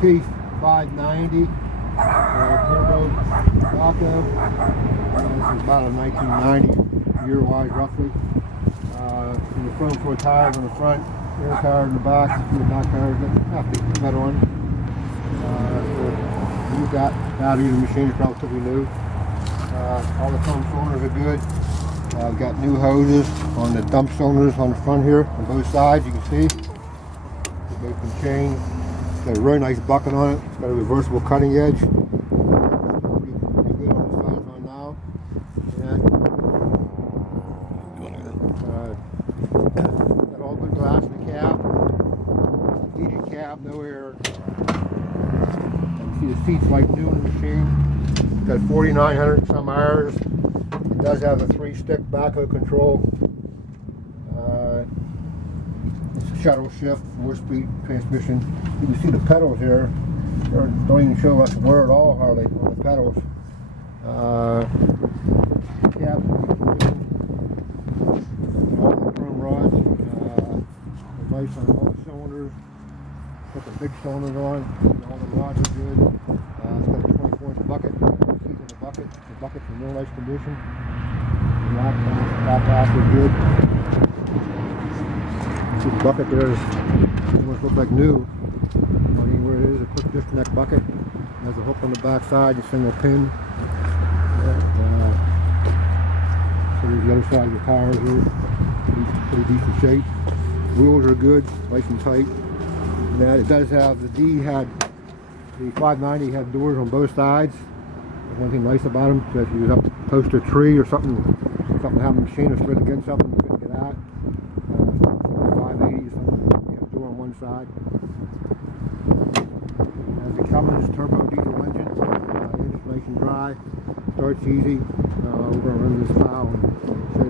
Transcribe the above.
T590 turbo Backhoe. This is about a 1990 year-wise roughly. In the front four tires on the front, rear tire in the back, the back tires, not the better one. So you've got battery, the machine is relatively new. All the front cylinders are good. I've got new hoses on the dump cylinders on the front here on both sides, you can see. They can change. It's got a really nice bucket on it. It's got a reversible cutting edge. Pretty good on the sides on now. Got all good glass in the cab. Heated cab, no air. You can see the seats like new in the machine. It's got 4,900 some hours. It does have a 3-stick backhoe control. It's a shuttle shift, 4-speed transmission. You can see the pedals here. They don't even show us wear at all hardly on the pedals. Yeah, all the chrome rods. Nice on all the cylinders. Put the big cylinders on. All the rods are good. It's got a 24-inch bucket. Keys in the bucket. The bucket's in real nice condition. Back half is good. See the bucket there is almost looks like new. Depending where it is, a quick disconnect bucket. It has a hook on the back side, a single pin. So there's the other side of the tires here. Pretty decent shape. Wheels are good, nice and tight. And that it does have the 590 had doors on both sides. There's one thing nice about them, so if you was up close to a tree or something happened, the machine was slid against something, you couldn't get out. 580 or something, you have a door on one side. Has the Cummins turbo diesel engine. It is nice and dry, starts easy. We're going to run this file and show